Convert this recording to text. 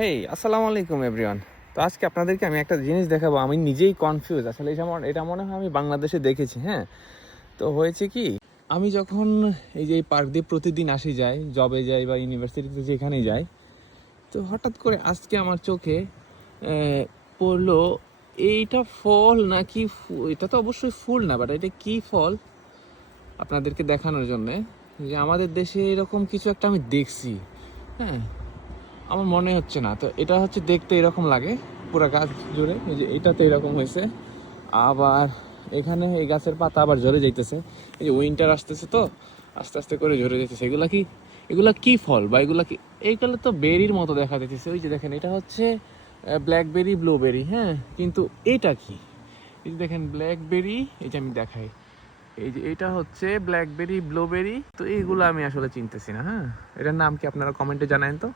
হেই, আসসালামু আলাইকুম এভরিওয়ান। তো আজকে আপনাদেরকে আমি একটা জিনিস দেখাবো। আমি নিজেই কনফিউজ আসলে। এটা মনে হয় আমি বাংলাদেশে দেখেছি। হ্যাঁ, তো হয়েছে কি, আমি যখন এই যে এই পার্ক দিয়ে প্রতিদিন আসি যাই, জবে যাই বা ইউনিভার্সিটিতে যেখানেই যাই, তো হঠাৎ করে আজকে আমার চোখে পড়লো এইটা ফল নাকি এটা তো অবশ্যই ফুল না, বাট এটা কি ফল আপনাদেরকে দেখানোর জন্যে যে আমাদের দেশে এরকম কিছু একটা আমি দেখছি। হ্যাঁ, আমার মনে হচ্ছে না। তো এটা হচ্ছে দেখতে এরকম লাগে পুরো গাছ জুড়ে, এই যে এটাতে এরকম হয়েছে। আবার এখানে এই গাছের পাতা আবার ঝরে যাইতেছে, এই যে উইন্টার আসতেছে তো আস্তে আস্তে করে ঝরে যাইতেছে। এগুলা কি ফল বা এগুলা কি? এইগুলো তো বেরির মতো দেখা যাইতেছে। ওই যে দেখেন, এটা হচ্ছে ব্ল্যাকবেরি ব্লুবেরি। হ্যাঁ, কিন্তু এটা কি? এই যে দেখেন ব্ল্যাকবেরি, এই যে আমি দেখাই, এই যে এটা হচ্ছে ব্ল্যাকবেরি ব্লুবেরি। তো এইগুলো আমি আসলে চিনতেছি না। হ্যাঁ, এটার নাম কি আপনারা কমেন্টে জানান তো।